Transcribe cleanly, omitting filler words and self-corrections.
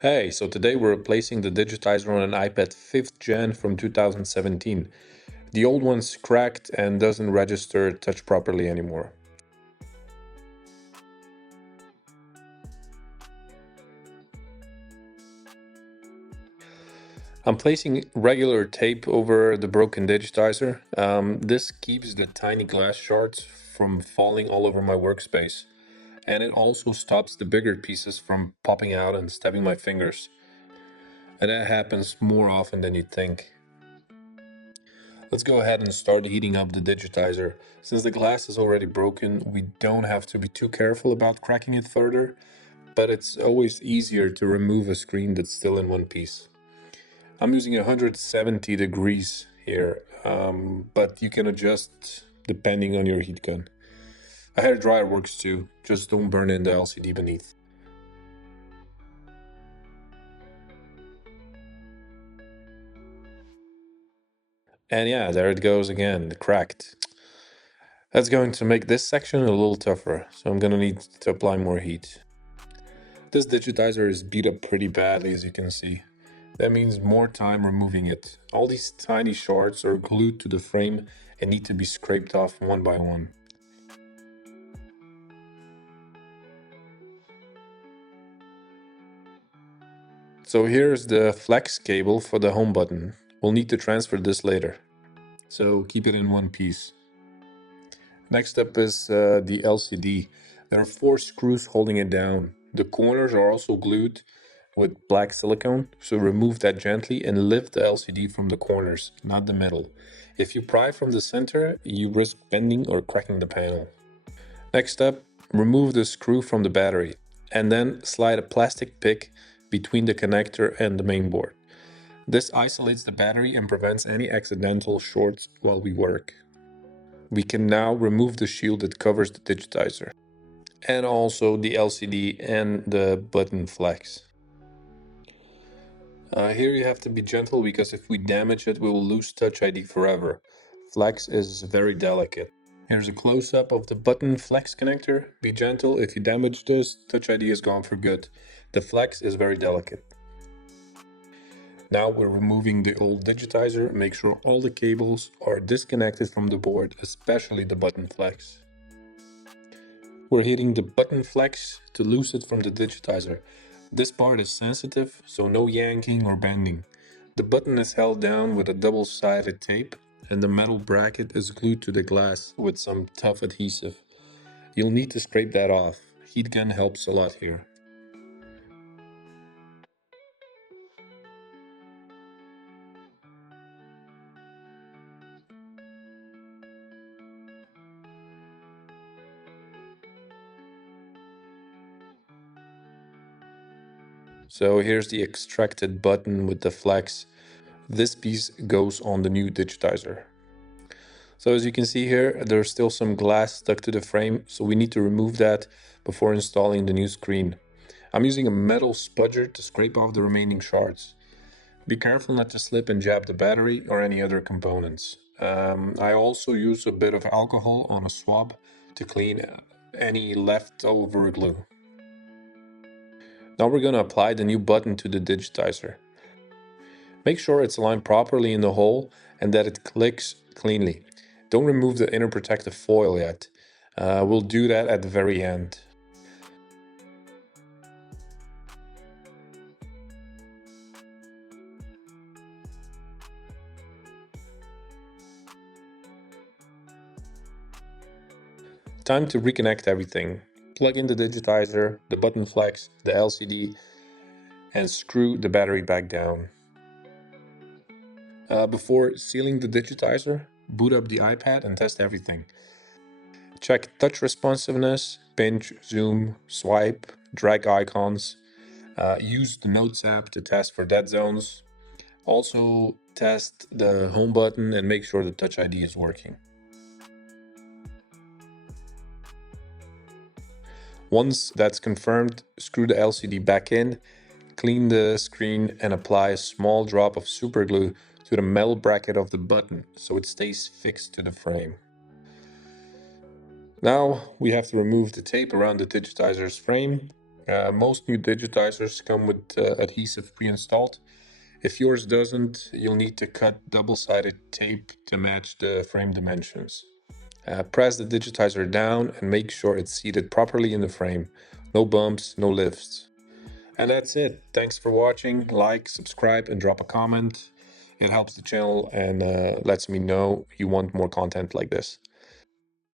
Hey, so today we're replacing the Digitizer on an iPad 5th gen from 2017. The old one's cracked and doesn't register touch properly anymore. I'm placing regular tape over the broken Digitizer. This keeps the tiny glass shards from falling all over my workspace. And it also stops the bigger pieces from popping out and stabbing my fingers. And that happens more often than you'd think. Let's go ahead and start heating up the Digitizer. Since the glass is already broken, we don't have to be too careful about cracking it further, but it's always easier to remove a screen that's still in one piece. I'm using 170 degrees here, but you can adjust depending on your heat gun. A hair dryer works too, just don't burn in the LCD beneath. And yeah, there it goes again, cracked. That's going to make this section a little tougher, so I'm gonna need to apply more heat. This digitizer is beat up pretty badly, as you can see. That means more time removing it. All these tiny shards are glued to the frame and need to be scraped off one by one. So here's the flex cable for the home button. We'll need to transfer this later, so keep it in one piece. Next up is the LCD. There are 4 screws holding it down. The corners are also glued with black silicone, so remove that gently and lift the LCD from the corners, not the middle. If you pry from the center, you risk bending or cracking the panel. Next up, remove the screw from the battery and then slide a plastic pick between the connector and the main board. This isolates the battery and prevents any accidental shorts while we work. We can now remove the shield that covers the digitizer and also the LCD and the button flex. Here you have to be gentle because if we damage it, we will lose Touch ID forever. Flex is very delicate. Here's a close-up of the button flex connector. Be gentle, if you damage this, Touch ID is gone for good. The flex is very delicate. Now we're removing the old digitizer. Make sure all the cables are disconnected from the board, especially the button flex. We're hitting the button flex to loose it from the digitizer. This part is sensitive, so no yanking or bending. The button is held down with a double-sided tape, and the metal bracket is glued to the glass with some tough adhesive. You'll need to scrape that off. Heat gun helps a lot here. So here's the extracted button with the flex. This piece goes on the new digitizer. So as you can see here, there's still some glass stuck to the frame, so we need to remove that before installing the new screen. I'm using a metal spudger to scrape off the remaining shards. Be careful not to slip and jab the battery or any other components. I also use a bit of alcohol on a swab to clean any leftover glue. Now we're going to apply the new button to the digitizer. Make sure it's aligned properly in the hole and that it clicks cleanly. Don't remove the inner protective foil yet. We'll do that at the very end. Time to reconnect everything. Plug in the digitizer, the button flex, the LCD, and screw the battery back down. Before sealing the digitizer, boot up the iPad and test everything. Check touch responsiveness, pinch, zoom, swipe, drag icons. Use the Notes app to test for dead zones. Also test the home button and make sure the Touch ID is working. Once that's confirmed, screw the LCD back in, clean the screen and apply a small drop of super glue to the metal bracket of the button so it stays fixed to the frame. Now we have to remove the tape around the digitizer's frame. Most new digitizers come with adhesive pre-installed. If yours doesn't, you'll need to cut double-sided tape to match the frame dimensions. Press the digitizer down and make sure it's seated properly in the frame. No bumps, no lifts. And that's it. Thanks for watching. Like, subscribe, and drop a comment. It helps the channel and lets me know you want more content like this.